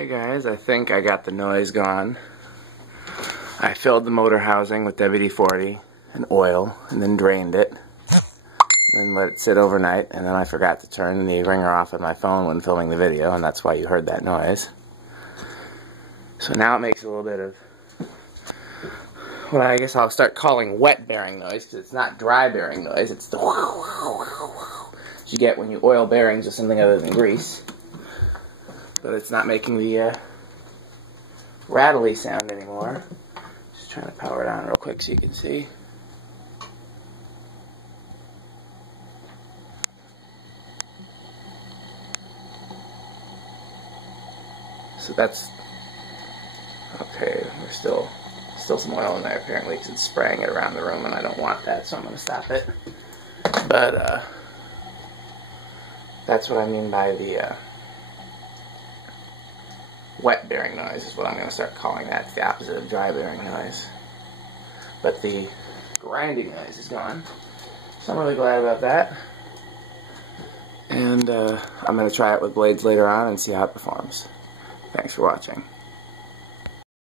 Hey guys, I think I got the noise gone. I filled the motor housing with WD-40 and oil and then drained it. Then let it sit overnight, and then I forgot to turn the ringer off on my phone when filming the video, and that's why you heard that noise. So now it makes a little bit of what I guess I'll start calling wet bearing noise, because it's not dry bearing noise, it's the you get when you oil bearings with something other than grease. But it's not making the rattly sound anymore. Just trying to power it on real quick so you can see. So that's okay. There's still some oil in there apparently because it's spraying it around the room, and I don't want that, so I'm going to stop it. But that's what I mean by the wet bearing noise is what I'm going to start calling that. It's the opposite of dry bearing noise. But the grinding noise is gone. So I'm really glad about that. And I'm going to try it with blades later on and see how it performs. Thanks for watching.